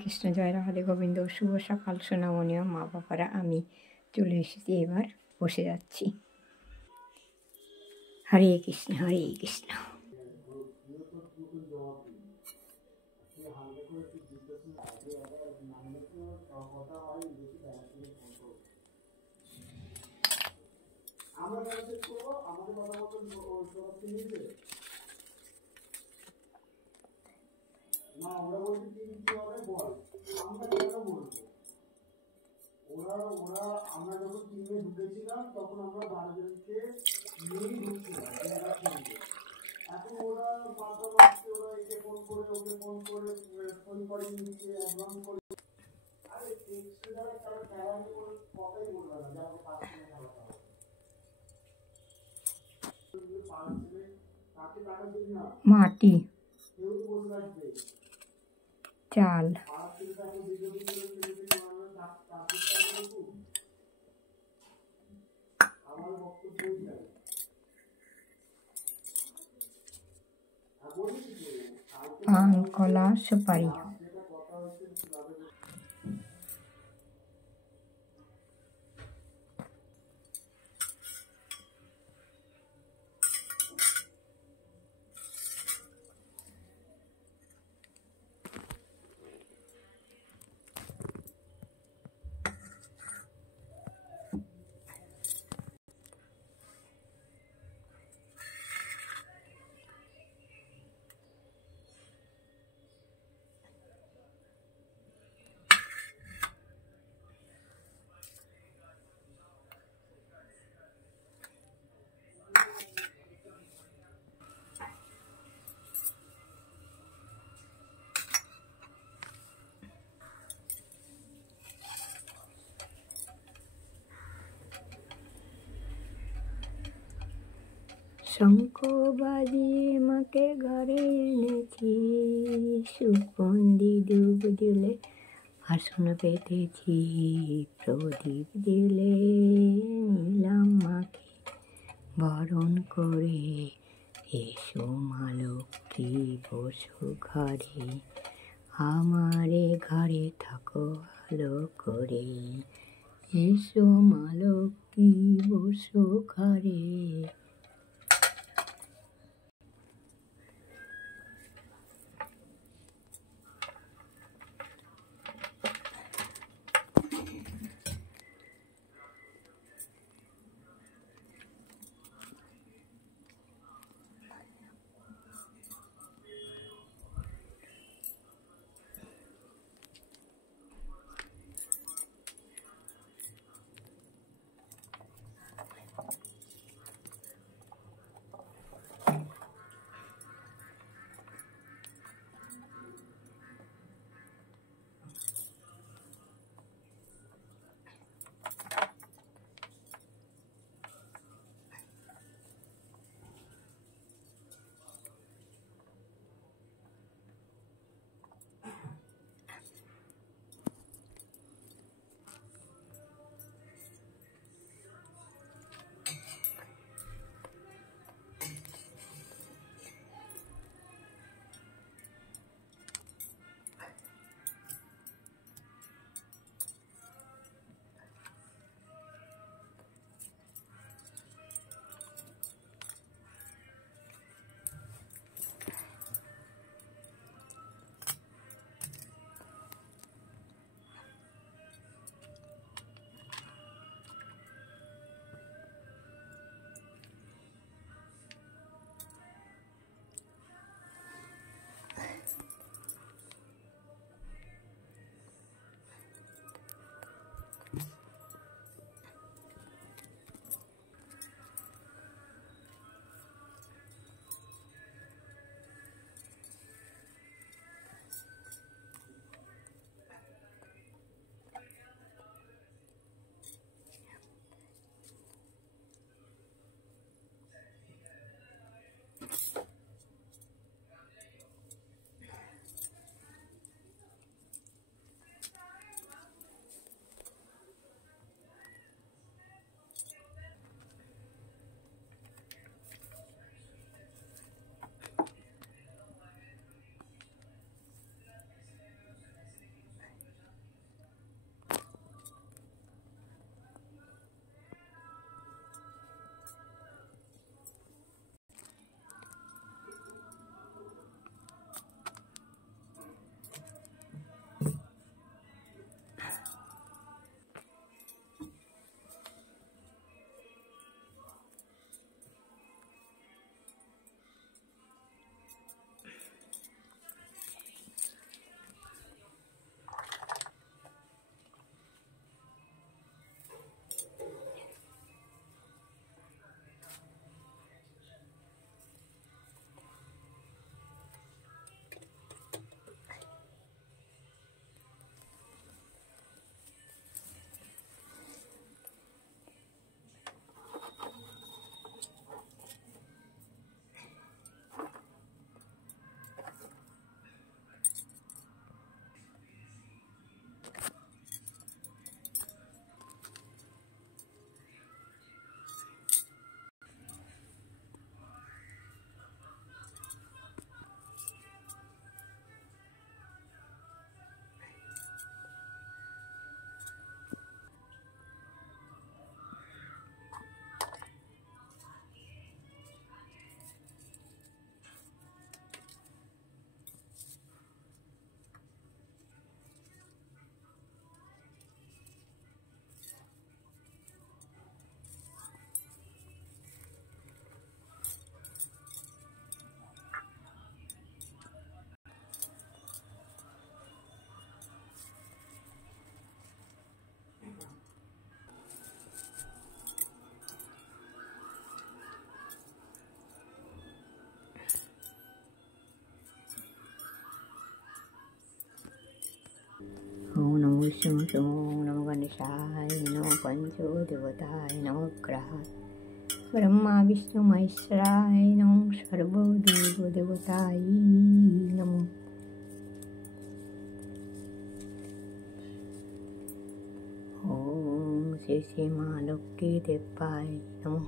কৃষ্ণ জয় রাধে গোবিন্দ। শুভ সকাল সোনামণিও মা বাবারা, আমি চলে এসেছি, এবার বসে যাচ্ছি। হরে কৃষ্ণ হরে কৃষ্ণ। না ওরা বলছে কি হবে বল, আমরা কেন বলবো? ওরা আমরা যখন টিমে ঢুকেছিলাম তখন আমরা 12 জনকে নিয়েই ঢুকছিলাম। এখন ওরা মাথা মারছে, ওরা একে ফোন করে ওকে ফোন করে ফোন করে নিচ্ছে অ্যাডভান্স করে। আরে টেক্সটে যারা তারা খেলা নিয়ে কোনো কথাই বলবে না, যে আমাকে 5 মিনিট খেলাতে হবে। তাকে টাকা দিই না, মাটি কেউ বসে রাখবে চাল পান কলা সুপারি। শঙ্খ বাজিয়ে মাকে ঘরে এনেছি, সুগন্ধি ধূপ জ্বলে আসন পেতেছি, প্রদীপ জ্বলে নিলাম মাকে বরণ করে। এসো মা লক্ষ্মী বসো ঘরে, আমারে ঘরে থাকো ভালো করে। এসো মা লক্ষ্মী বসো ঘরে। বিষ্ণু সোমো নমো গণেশায় নমো পঞ্চদেবতায় নমো গ্রহায় ব্রহ্মা বিষ্ণু মহেশ্বরায় নমো সর্বদেবদেবতায় নমো। ওম শ্রী শ্রী মা লক্ষ্মী দেবায় নমো।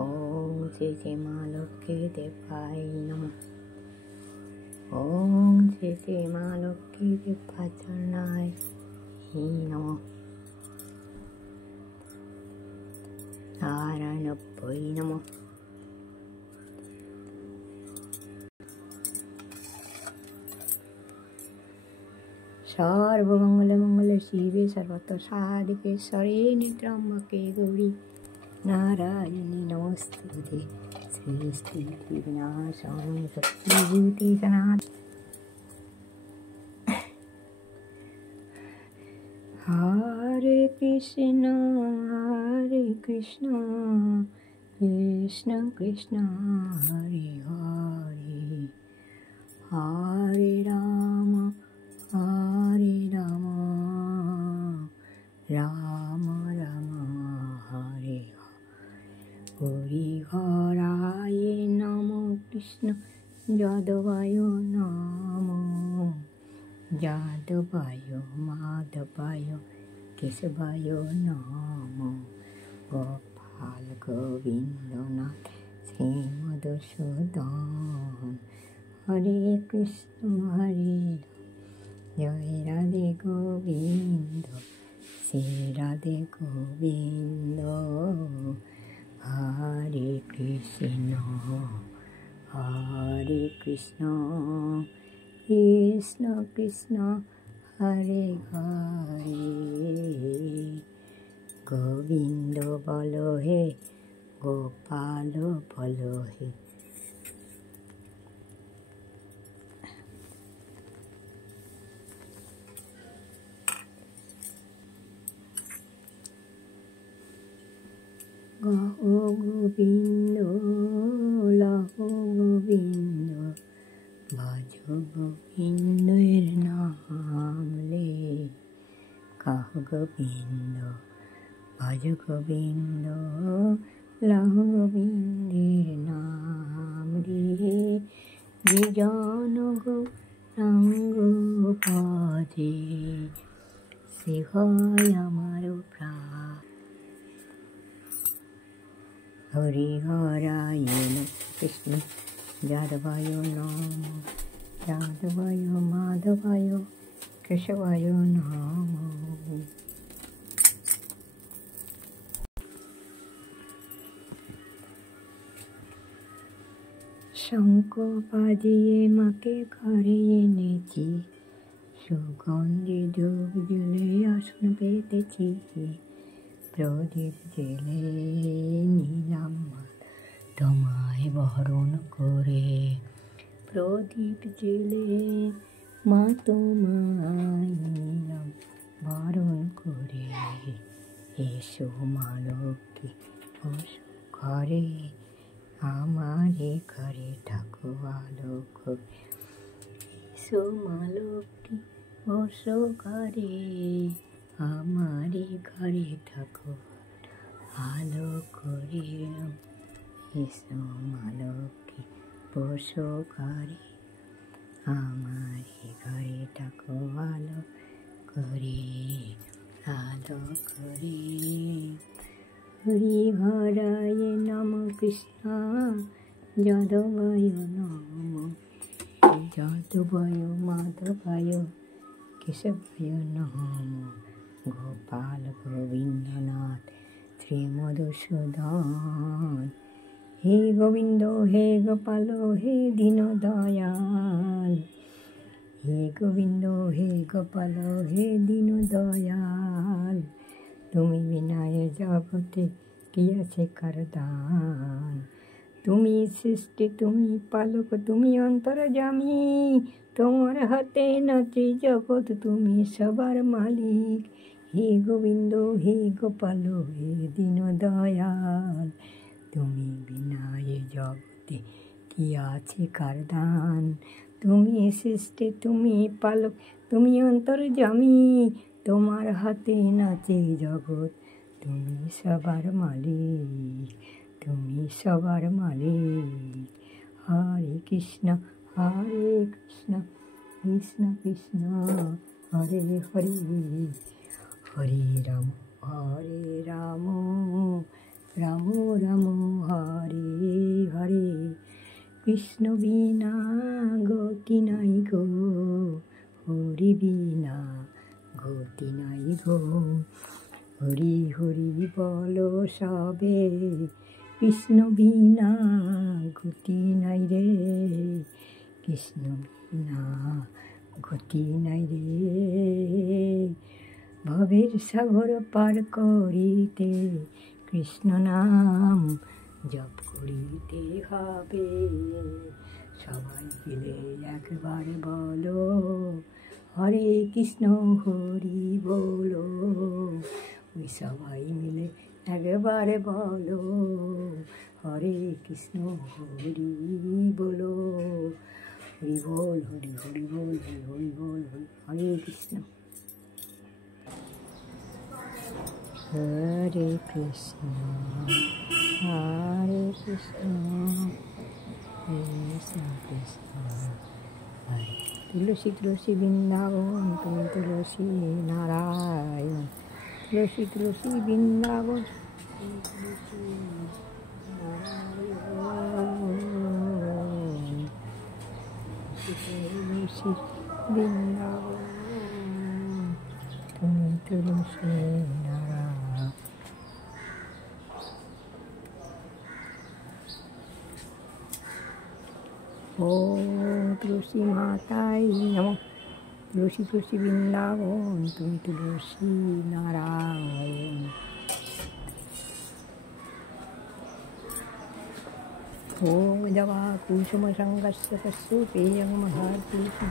ওম শ্রী শ্রী মা লক্ষ্মী দেবায় নমো। ওম শ্রী শ্রী মা লক্ষ্মী দেবাচরণায় নমো। নারায়ণভ্যৈ নমো। সর্বমঙ্গলে শিবে সর্বত্র সাধিকে শরণ্যে ত্র্যম্বকে গৌরী নারায়ণী নমস্তুতে। সৃষ্টি বিনাশায় সত্যিভূতে সনাতন। হরে কৃষ্ণ কৃষ্ণ কৃষ্ণ হরে হরে, হরে রাম রাম রাম হরে হরি। হরায় নম কৃষ্ণ যাদবায় নম, যাদবায় মাধবায় কেশবায় নম। গোপাল গোবিন্দনাথ শ্রী মধুসূদন হরে কৃষ্ণ হরে জয় রাধে গোবিন্দ শ্রী রাধে গোবিন্দ। হরে কৃষ্ণ কৃষ্ণ কৃষ্ণ হরে হরে, গোবিন্দ বল হে গোপাল বল হে। গাও গোবিন্দ লাহো গোবিন্দ, ভজ গোবিন্দের নাম লে। গাও গোবিন্দ ভজ গোবিন্দ লাহো গোবিন্দের নাম রে। যে জন গৌরাঙ্গ ভজে সে হয় আমার প্রাণ। হরি হরায় কৃষ্ণ যাদবায় নম, যাদবায় মাধবায় কেশবায় নম। শঙ্খ বাজিয়ে মাকে ঘরে এনেছি, সুগন্ধি ধূপ জ্বলে আসন পেতেছি। প্রদীপ জেলে নিলাম তোমায় বরণ করে, প্রদীপ জেলে মা তোমায় নিলাম বরণ করে। এসো মা লক্ষ্মী বসো ঘরে, আমারে ঘরে থাকো আলো করে। এসো মা লক্ষ্মী বসো ঘরে, আমারে ঘরে থাকো আলো করে। এসো মা লক্ষ্মী বসো ঘরে, আমারে ঘরে থাকো আলো করে, আলো করে। হরি হরায় নম কৃষ্ণ যাদবায় নম, যাদবায় মাধবায় কেশবায় নম। গোপাল গোবিন্দনাথ শ্রী মধুসূদন, হে গোবিন্দ হে গোপাল হে দীন দয়াল। হে গোবিন্দ হে গোপাল হে দীন দয়াল, তুমি বিনা এ জগতে কি আছে কার দান। তুমি সৃষ্টি তুমি পালক তুমি অন্তর্যামী, তোমার হাতে নাচে জগৎ তুমি সবার মালিক। হে গোবিন্দ হে গোপাল হে দীন দয়াল, তুমি বিনা এ জগতে কি কি আছে কার দান, তুমি সৃষ্টি তুমি পালক, তুমি অন্তর্যামী, তোমার হাতে নাচে জগৎ, তুমি সবার মালিক, তুমি সবার মালিক। হরে কৃষ্ণ কৃষ্ণ কৃষ্ণ হরে হরে, হরে রাম রাম রাম হরে হরে। কৃষ্ণ বিনা গতি নাই গো, হরি বিনা গতি নাই গো। হরি হরি বলো সবে, কৃষ্ণ বিনা গতি নাই রে, কৃষ্ণ বিনা গতি নাই রে। ভবের সাগর পার করিতে কৃষ্ণ নাম জপ করিতে হবে। সবাই মিলে একবার বলো, হরে কৃষ্ণ হরি বলো। ওই সবাই মিলে একবার বলো, হরে কৃষ্ণ হরি বলো। হরি বল হরি হরি বল হরি হরি বল হরে কৃষ্ণ। হরে কৃষ্ণ কৃষ্ণ কৃষ্ণ হরে। তুলসী তুলসী বৃন্দাবন, তুমি তুলসী নারায়ণ। তুলসী তুলসী বৃন্দাবন, তুলসী নারায়ণ। তুলসী বৃন্দাবন, তুমি তুলসী নারায়ণ। ও তুলসী মাতাই নমঃ। তুলসী তুলসী বৃন্দাবন, তুমি তুলসী নারায়ণ। ওম জবা কুসুম সংগস্য তস্য পেয়ং মহাতুলসী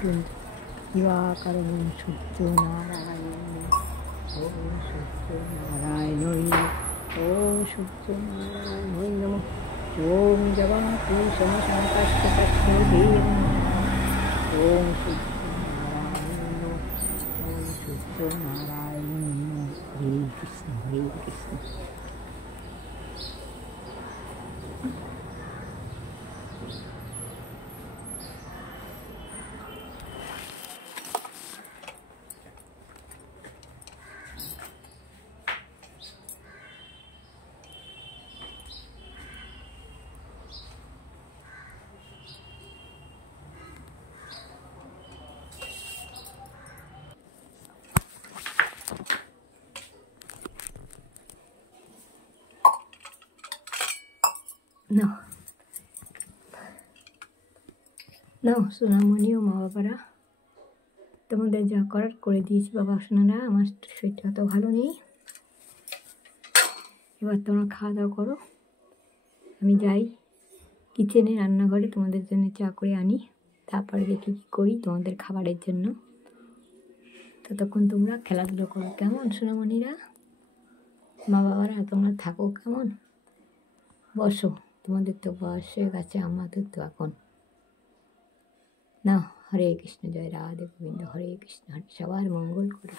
দিবাকরণ সূর্য নারায়ণ। ওম সূর্য নারায়ণ ওম সূর্য নারায়ণ নমঃ। ওম জবা কুসুম সংগস্য তস্য পেয়ং, ওম সূর্য নারায়ণ ওম সূর্য নারায়ণ। হরে কৃষ্ণ হরে কৃষ্ণ। নাও সোনামণি ও মা বাবারা, তোমাদের যা করার করে দিয়েছি বাবা সোনারা। আমার শরীরটা অত ভালো নেই, এবার তোমরা খাওয়া দাওয়া করো। আমি যাই কিচেনে, রান্নাঘরে তোমাদের জন্য চা করে আনি, তারপরে দেখি কী করি তোমাদের খাবারের জন্য। ততক্ষণ তোমরা খেলাধুলো করো, কেমন সোনামণিরা? মা বাবারা তোমরা থাকো কেমন? বসো, তোমাদের তো বয়স হয়ে গেছে, আমাদের তো এখন না। হরে কৃষ্ণ, জয় রাধে গোবিন্দ, হরে কৃষ্ণ, হরে সবার মঙ্গল করো।